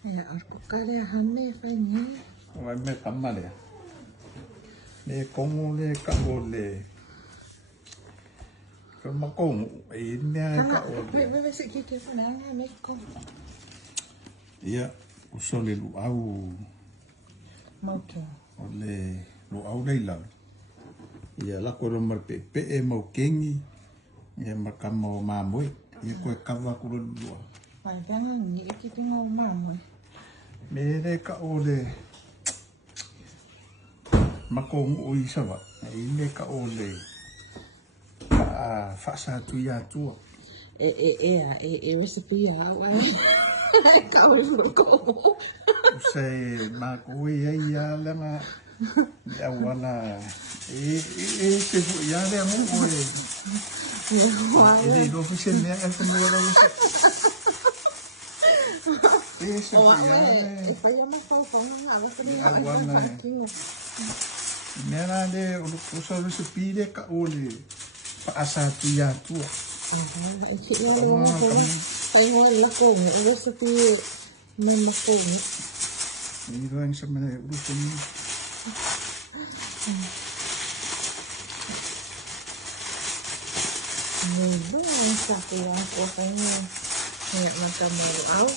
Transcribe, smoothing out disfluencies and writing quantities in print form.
Ya, aku kare hame fanya. Vai me kamare. Le kongo le ka ole. Ko makong ini ka ole. Bebe se kike fana me ko. Ia usole lu au Moto. ole lu au dei la. Ia la ko mar pe e mau kengi. Ia makamo mamoi. Ia ko kawa ko lu. Pai kana ni kike ngau mama. Mere ka ole makong ui sawa ine ka ole fa sa tu ya tu Recipe ya wa. Ka ole ko. se ma ko ya la ma ya wala se fu ya le mo oi ele do fi ne a ko no la se fu ya le Faya ma ko ko na wa se ni agwana Nera de uso se pide ka ole pa asa tu ya tu. Iki yo lo ko. Pai mo la ko ni recipe me ma ko ni. Ni ro en sama de uso ni. Muy bueno, sa ko ko ko ni. Macam mau